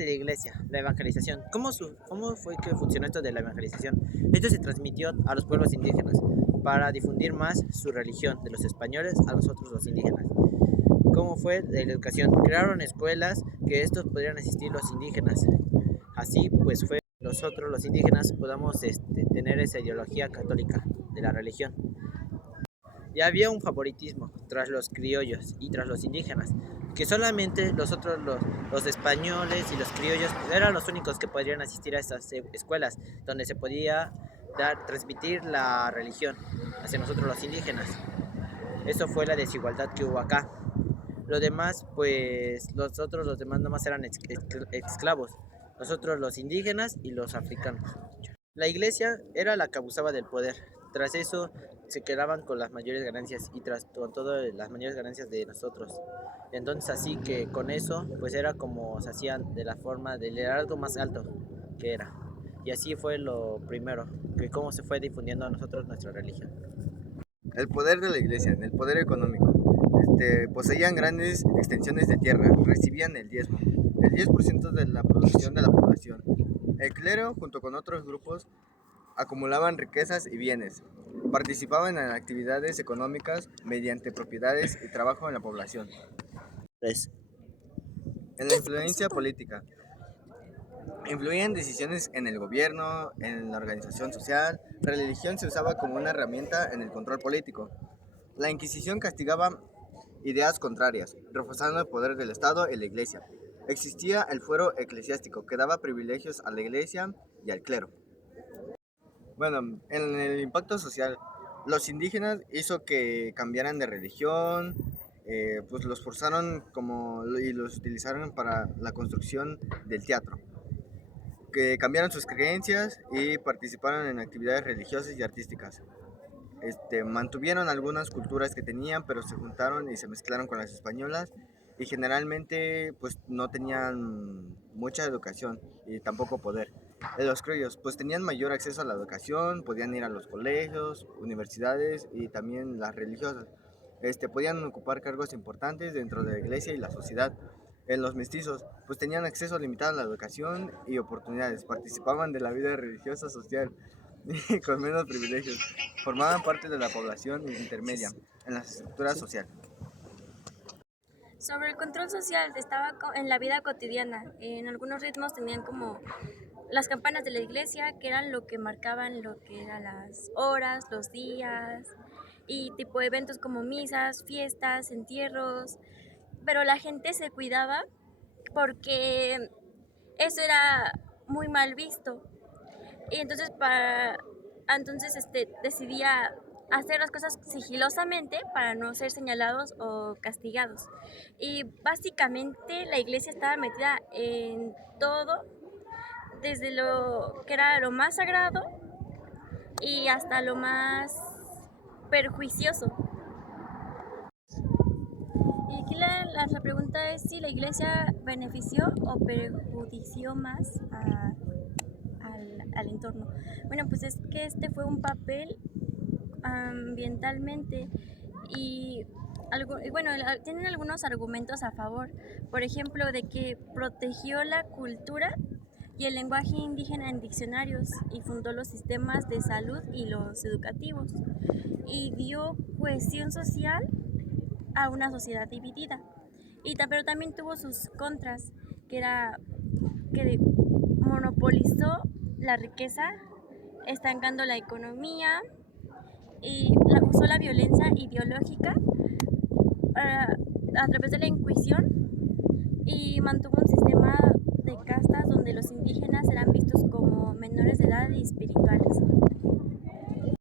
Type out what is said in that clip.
de la iglesia, la evangelización. ¿Cómo fue que funcionó esto de la evangelización? Esto se transmitió a los pueblos indígenas para difundir más su religión de los españoles a nosotros los indígenas. ¿Cómo fue la educación? Crearon escuelas que estos podrían asistir los indígenas. Así pues fue nosotros los indígenas podamos tener esa ideología católica de la religión. Ya había un favoritismo tras los criollos y tras los indígenas, que solamente los españoles y los criollos eran los únicos que podrían asistir a estas escuelas, donde se podía transmitir la religión hacia nosotros los indígenas. Eso fue la desigualdad que hubo acá. Lo demás, pues los demás nomás eran esclavos, nosotros los indígenas y los africanos. La iglesia era la que abusaba del poder. Tras eso se quedaban con las mayores ganancias y tras con todas las mayores ganancias de nosotros. Entonces así que con eso pues era como se hacían de la forma del liderazgo más alto que era. Y así fue lo primero, que cómo se fue difundiendo a nosotros nuestra religión. El poder de la iglesia, el poder económico. Poseían grandes extensiones de tierra, recibían el 10% de la producción de la población. El clero, junto con otros grupos, acumulaban riquezas y bienes. Participaban en actividades económicas mediante propiedades y trabajo en la población. Pues, En la influencia política. Influían decisiones en el gobierno, en la organización social. La religión se usaba como una herramienta en el control político. La Inquisición castigaba ideas contrarias, reforzando el poder del Estado y la Iglesia. Existía el fuero eclesiástico, que daba privilegios a la Iglesia y al clero. Bueno, en el impacto social, los indígenas hizo que cambiaran de religión, pues los forzaron y los utilizaron para la construcción del teatro, que cambiaron sus creencias y participaron en actividades religiosas y artísticas. Mantuvieron algunas culturas que tenían, pero se juntaron y se mezclaron con las españolas y generalmente pues no tenían mucha educación y tampoco poder. Los criollos pues tenían mayor acceso a la educación, podían ir a los colegios, universidades y también las religiosas. Podían ocupar cargos importantes dentro de la iglesia y la sociedad. En los mestizos pues tenían acceso limitado a la educación y oportunidades, participaban de la vida religiosa social y con menos privilegios. Formaban parte de la población intermedia en la estructura social. Sobre el control social, estaba en la vida cotidiana. En algunos ritmos tenían como las campanas de la iglesia, que eran lo que marcaban lo que eran las horas, los días, y tipo eventos como misas, fiestas, entierros. Pero la gente se cuidaba porque eso era muy mal visto. Y entonces decidía hacer las cosas sigilosamente para no ser señalados o castigados. Y básicamente la iglesia estaba metida en todo, desde lo que era lo más sagrado y hasta lo más perjuicioso. Y aquí la pregunta es si la iglesia benefició o perjudició más al entorno. Bueno, pues es que este fue un papel ambientalmente y bueno, tienen algunos argumentos a favor, por ejemplo, de que protegió la cultura y el lenguaje indígena en diccionarios y fundó los sistemas de salud y los educativos y dio cohesión social a una sociedad dividida. Pero también tuvo sus contras, que era que monopolizó la riqueza, estancando la economía y usó la violencia ideológica a través de la Inquisición y mantuvo un sistema de castas donde los indígenas eran vistos como menores de edad y espirituales.